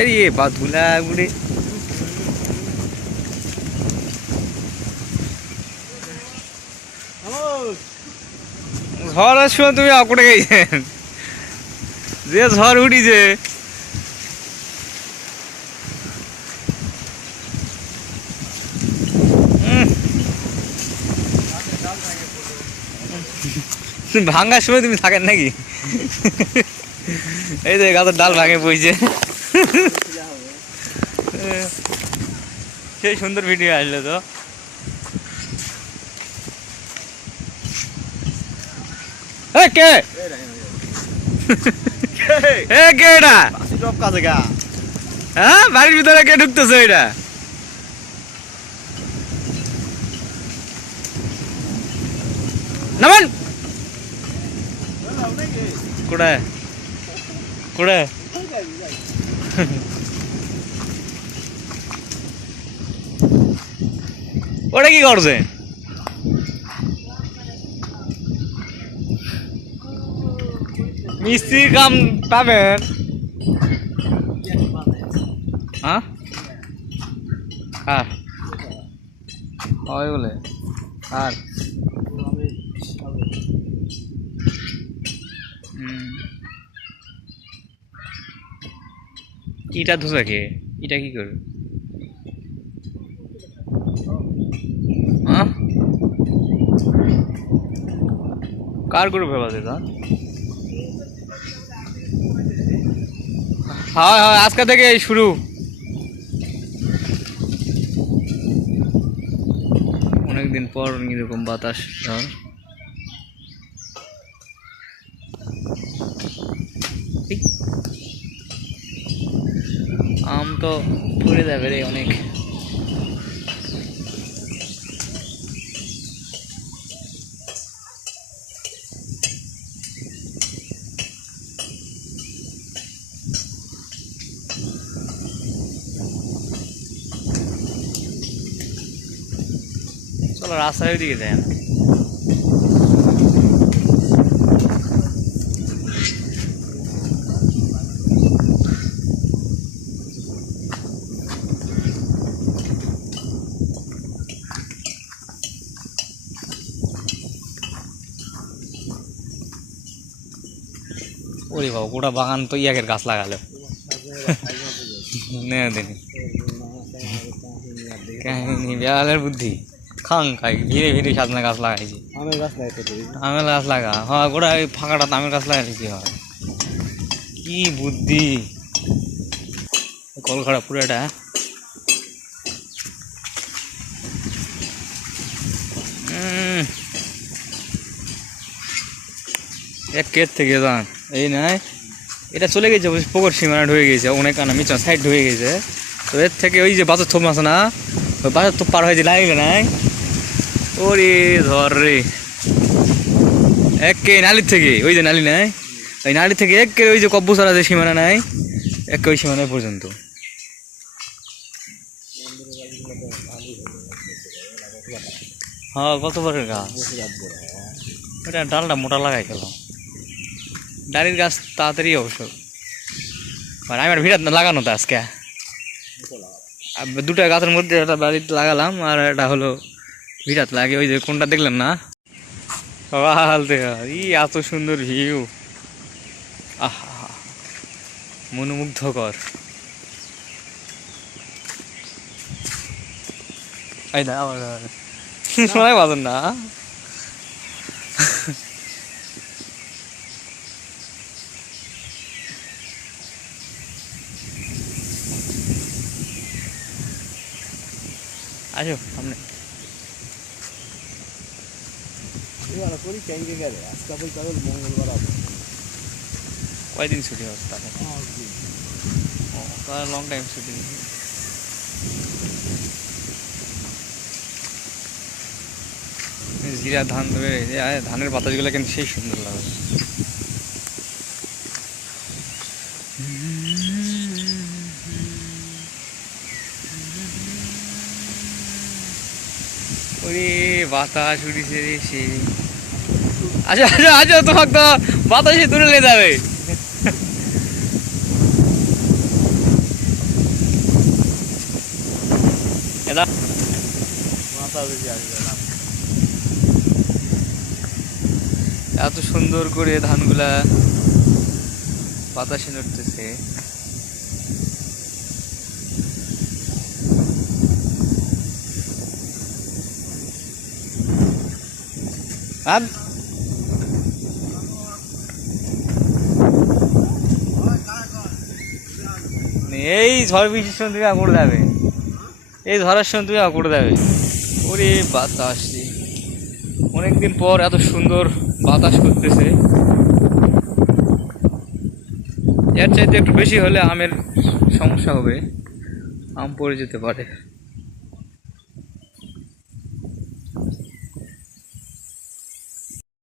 এরিয়ে বা ধুলা উড়ে ঝড় আসবে তুমি অকটে গেছেন যে ঝড় উঠিছে। ভাঙার সময় তুমি থাকেন নাকি? এই যে গাছের ডাল ভাঙে বইছে। সেই সুন্দর ভিডিও আসলো তো। কে? এ হ্যাঁ বাড়ির ভিতরে কে ঢুকতেছে এটা? নামান! কুড়ে কুড়ে ওটা কি করছে? মিস্ত্রির কাম পাবেন। হ্যাঁ? হ্যাঁ। ওই বলে। আর? হুম। ইটা ধোসা কে? ইটা কি করবে কার গ্রুপ হেবা দাদা হয় হয়, আজকে থেকে শুরু। অনেকদিন পর এরকম বাতাস আম তো পড়ে যাবে রে অনেক। চলো রাস্তার দিকে যায় না ওরে বাবা গোটা বাগান তো ইয়াকের গাছ লাগালো। কাহিনী বেড়ালের বুদ্ধি। খাং খাই ভিড়ে ভিড়ে সাজনা গাছ লাগাইছি। আমের গাছ লাগাইতে আমের গাছ লাগা হ্যাঁ গোটা ওই ফাঁকাটা আমের গাছ লাগাইলে কি হয়। কি বুদ্ধি। কল খারাপ পুরো এটা এক কেট থেকে যান? এই নাই। এটা চলে গেছে পুকুর সীমানা ঢুকে গেছে, অনেক আনা মিচন সাইড ঢুকে গেছে। তো এর থেকে ওই যে বাজার থোপ আছে না, ওই বাজার থোপ পার হয়ে যে লাগবে নাই। ওরে ধর রে। একে নালির থেকে, ওই যে নালি নাই। ওই নালি থেকে একে ওই যে কব্বসার আছে সীমানা নাই, একে ওই সীমানায় পর্যন্ত। হ্যাঁ কত বড়ের গাছ? ওটা ডালটা মোটা লাগাই গেল। ডালির গাছ তাড়াতাড়ি অবশ্য। মানে আমার ভিড় লাগানো তো আজকে। আর দুটা গাছের মধ্যে একটা বাড়িতে লাগালাম, আর এটা হলো ভিড়াত লাগে। ওই যে কোনটা দেখলেন না? ই এত সুন্দর ভিউ আহা, মনোমুগ্ধকর। না, আবার শোনাই না? আসো সামনে। করি ক্যাঙ্গে গেলে। আজকে বই মঙ্গলবার আছে কয়দিন ছুটি হচ্ছে তাহলে? ও তাহলে লং টাইম ছুটি জিরা ধান ধরে ধানের পাতাগুলো কিন্তু সেই সুন্দর লাগে। বাতাস উড়িছে রে সে। আচ্ছা আচ্ছা আচ্ছা তোমাকে তো বাতাসে তুলে নিয়ে যাবে এত সুন্দর করে ধানগুলা বাতাসে নড়তেছে। আর এই ঝড় বৃষ্টির সময় তুমি আগুড় যাবে এই ঝড়ের সময় তুমি আগুড় যাবে ওরে বাতাস। অনেকদিন পর এত সুন্দর বাতাস করতেছে। এর চাইতে একটু বেশি হলে আমের সমস্যা হবে। আম পড়ে যেতে পারে।